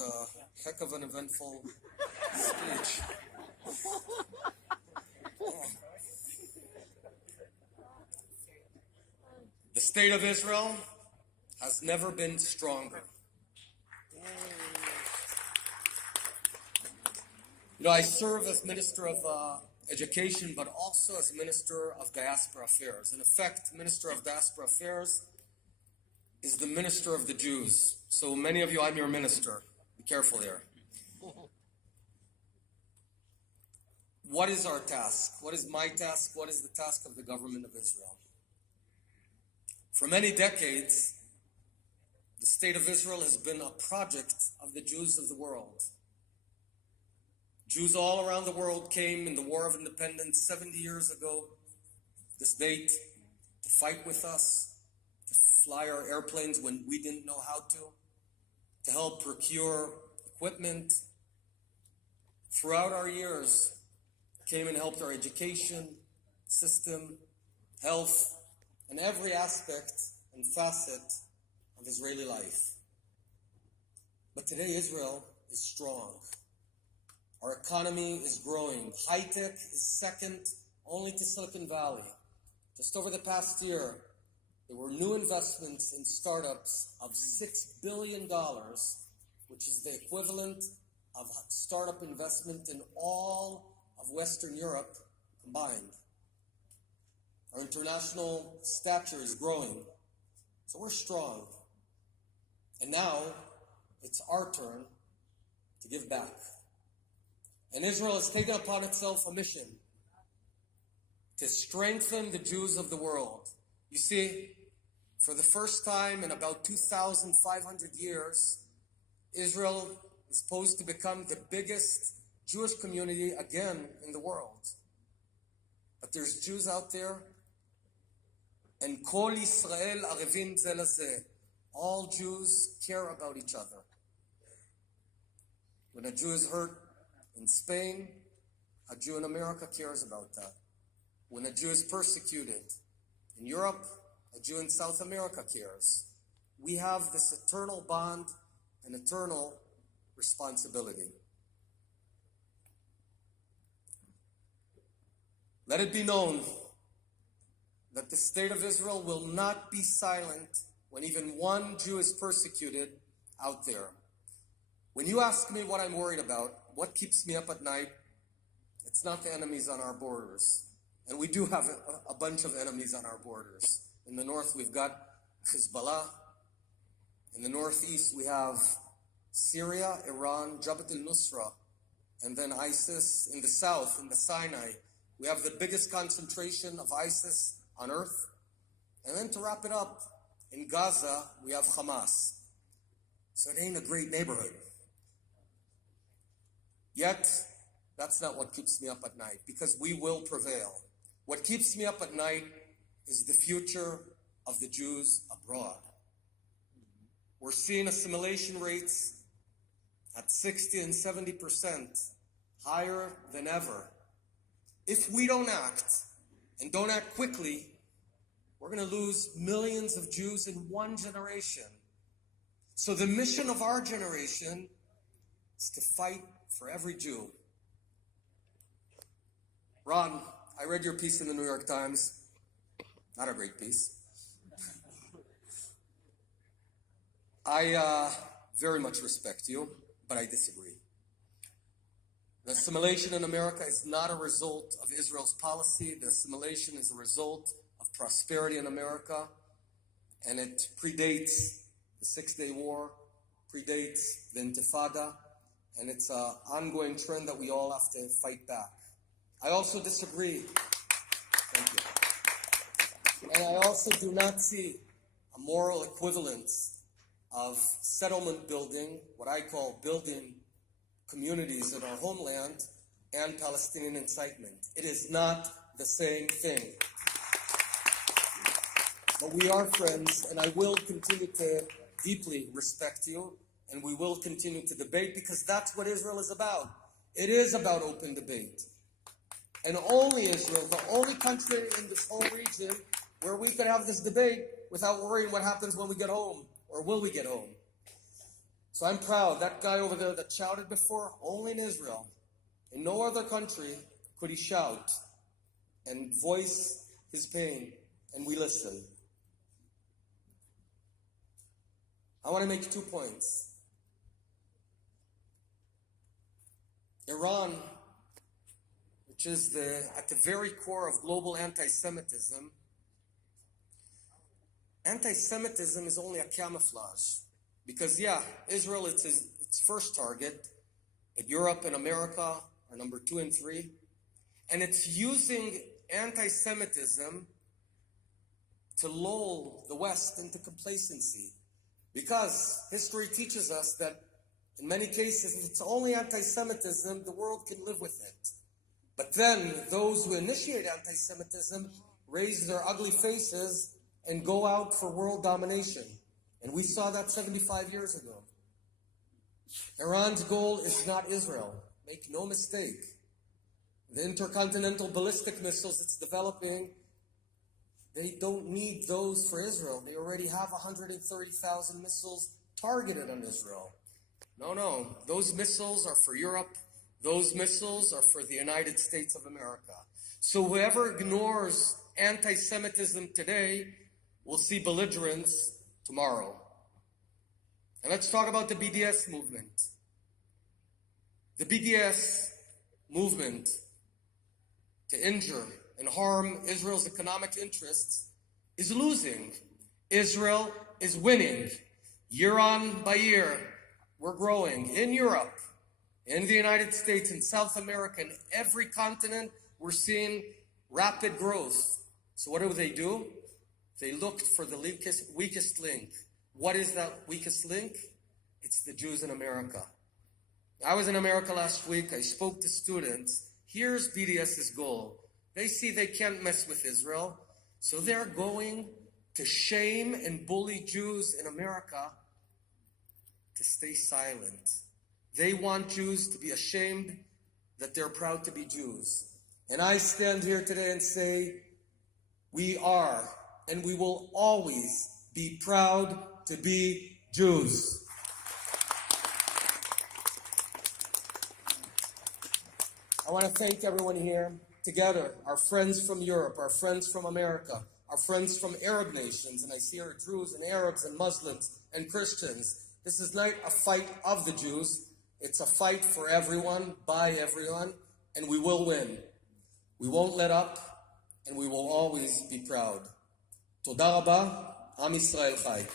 a heck of an eventful speech. The state of Israel has never been stronger. You know, I serve as Minister of Education, but also as Minister of Diaspora Affairs. In effect, Minister of Diaspora Affairs is the Minister of the Jews. So many of you, I'm your minister. Be careful here. What is our task? What is my task? What is the task of the government of Israel? For many decades, the state of Israel has been a project of the Jews of the world. Jews all around the world came in the War of Independence 70 years ago, this date, to fight with us, to fly our airplanes when we didn't know how to help procure equipment. Throughout our years, came and helped our education system, health, and every aspect and facet of Israeli life. But today Israel is strong. Our economy is growing. High-tech is second only to Silicon Valley. Just over the past year, there were new investments in startups of $6 billion, which is the equivalent of startup investment in all of Western Europe combined. Our international stature is growing, so we're strong. And now, it's our turn to give back. And Israel has taken upon itself a mission to strengthen the Jews of the world. You see, for the first time in about 2,500 years, Israel is poised to become the biggest Jewish community again in the world. But there's Jews out there, and Kol Yisrael arevim ze lezeh. All Jews care about each other. When a Jew is hurt in Spain, a Jew in America cares about that. When a Jew is persecuted in Europe, a Jew in South America cares. We have this eternal bond and eternal responsibility. Let it be known that the state of Israel will not be silent when even one Jew is persecuted out there. When you ask me what I'm worried about, what keeps me up at night, it's not the enemies on our borders. And we do have a bunch of enemies on our borders. In the north, we've got Hezbollah. In the northeast, we have Syria, Iran, Jabhat al-Nusra, and then ISIS. In the south, in the Sinai, we have the biggest concentration of ISIS on earth. And then to wrap it up, in Gaza, we have Hamas. So it ain't a great neighborhood. Yet, that's not what keeps me up at night, because we will prevail. What keeps me up at night is the future of the Jews abroad. We're seeing assimilation rates at 60 and 70%, higher than ever. If we don't act, and don't act quickly, we're going to lose millions of Jews in one generation. So the mission of our generation is to fight for every Jew. Ron, I read your piece in the New York Times. Not a great piece. I very much respect you, but I disagree. The assimilation in America is not a result of Israel's policy. The assimilation is a result of prosperity in America, and it predates the Six-Day War, predates the Intifada, and it's an ongoing trend that we all have to fight back. I also disagree. Thank you. And I also do not see a moral equivalence of settlement building, what I call building communities in our homeland, and Palestinian incitement. It is not the same thing. But we are friends, and I will continue to deeply respect you, and we will continue to debate, because that's what Israel is about. It is about open debate. And only Israel, the only country in this whole region where we can have this debate without worrying what happens when we get home, or will we get home. So I'm proud. That guy over there that shouted before, only in Israel, in no other country could he shout and voice his pain, and we listen. I want to make 2 points. Iran, which is at the very core of global anti-Semitism, anti-Semitism is only a camouflage. Because, yeah, Israel is its first target, but Europe and America are number 2 and 3. And it's using anti-Semitism to lull the West into complacency. Because history teaches us that in many cases, if it's only anti-Semitism, the world can live with it. But then those who initiate anti-Semitism raise their ugly faces and go out for world domination. And we saw that 75 years ago. Iran's goal is not Israel. Make no mistake. The intercontinental ballistic missiles it's developing, they don't need those for Israel. They already have 130,000 missiles targeted on Israel. No. Those missiles are for Europe. Those missiles are for the United States of America. So whoever ignores anti-Semitism today will see belligerence tomorrow. And let's talk about the BDS movement. The BDS movement to injure and harm Israel's economic interests is losing. Israel is winning. Year on by year, we're growing. In Europe, in the United States, in South America, in every continent, we're seeing rapid growth. So what do? They looked for the weakest link. What is that weakest link? It's the Jews in America. I was in America last week. I spoke to students. Here's BDS's goal. They see they can't mess with Israel, so they're going to shame and bully Jews in America to stay silent. They want Jews to be ashamed that they're proud to be Jews. And I stand here today and say, we are and we will always be proud to be Jews. I want to thank everyone here together, our friends from Europe, our friends from America, our friends from Arab nations, and I see our Druze and Arabs and Muslims and Christians. This is not a fight of the Jews. It's a fight for everyone, by everyone, and we will win. We won't let up, and we will always be proud. Toda Rabba, Am Yisrael Chai.